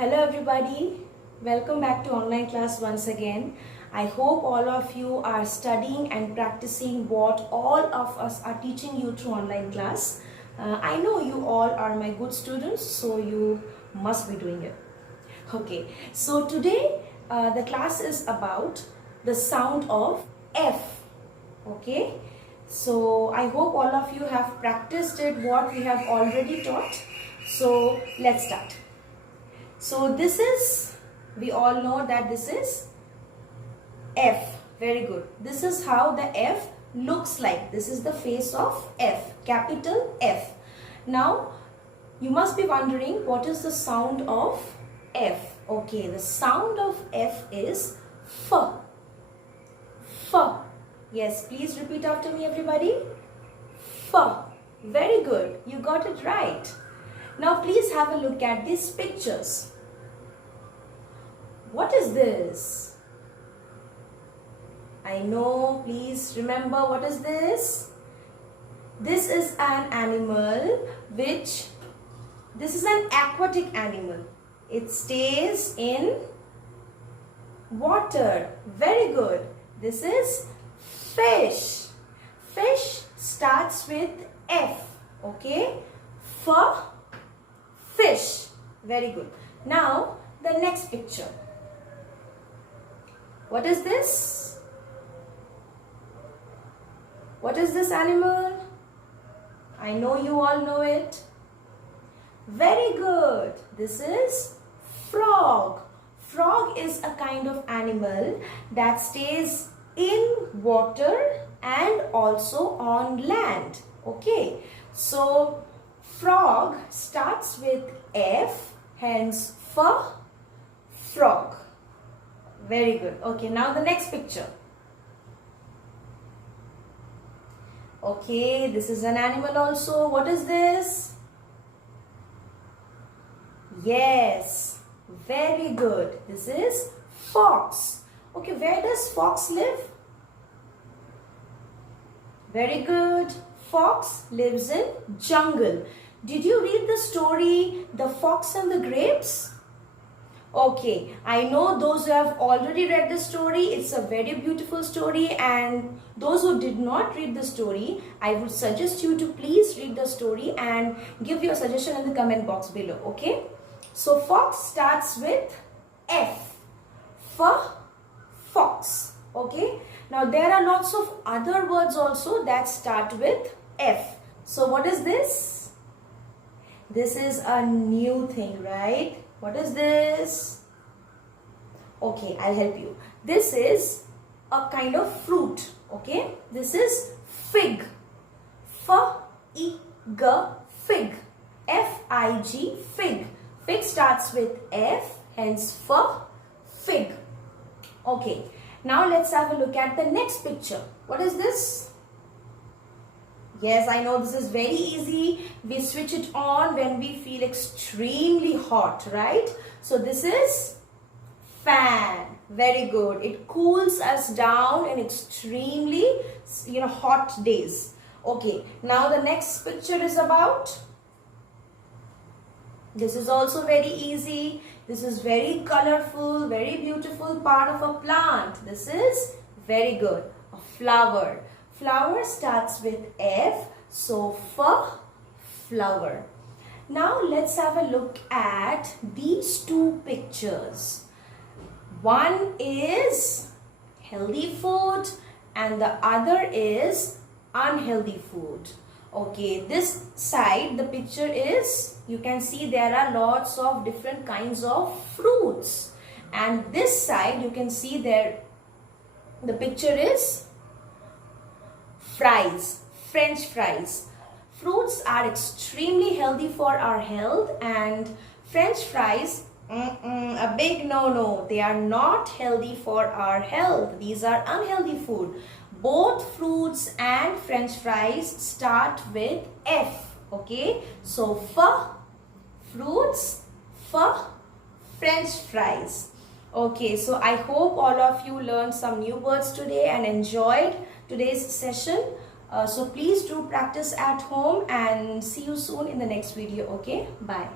Hello everybody, welcome back to online class once again. I hope all of you are studying and practicing what all of us are teaching you through online class. I know you all are my good students, so you must be doing it. Okay, so today the class is about the sound of F. Okay, so I hope all of you have practiced it what we have already taught. So let's start. So this is, we all know that this is F. Very good. This is how the F looks like. This is the face of F, capital F. Now you must be wondering what is the sound of F. Okay, the sound of F is F. F. Yes, please repeat after me everybody. F. Very good. You got it right. Now please have a look at these pictures. What is this? I know, please remember what is this? This is an animal this is an aquatic animal. It stays in water. Very good. This is fish. Fish starts with F. Okay? Fish. Very good. Now the next picture. What is this? What is this animal? I know you all know it. Very good. This is frog. Frog is a kind of animal that stays in water and also on land. Okay. So frog starts with F, hence frog. Very good. Okay, now the next picture. Okay, this is an animal also. What is this? Yes, very good. This is fox. Okay, where does fox live? Very good. Fox lives in jungle. Did you read the story The Fox and the Grapes? Okay, I know those who have already read the story, it's a very beautiful story, and those who did not read the story, I would suggest you to please read the story and give your suggestion in the comment box below, okay? So fox starts with F, fox, okay? Now there are lots of other words also that start with F. So what is this? This is a new thing, right? What is this? Okay, I'll help you. This is a kind of fruit. Okay, this is fig. F-I-G, fig. F-I-G, fig. Fig starts with F, hence fig. Okay, now let's have a look at the next picture. What is this? Yes, I know this is very easy. We switch it on when we feel extremely hot, right? So this is fan. Very good. It cools us down in extremely, hot days. Okay, now the next picture is about, this is also very easy. This is very colorful, very beautiful part of a plant. This is very good. A flower. Flower starts with F, so flower. Now let's have a look at these two pictures. One is healthy food and the other is unhealthy food. Okay, this side the picture is, you can see there are lots of different kinds of fruits, and this side you can see there the picture is fries, French fries. Fruits are extremely healthy for our health, and French fries, a big no-no. They are not healthy for our health. These are unhealthy food. Both fruits and French fries start with F. Okay, so fruits, French fries. Okay, so I hope all of you learned some new words today and enjoyed today's session. So please do practice at home and see you soon in the next video. Okay, bye.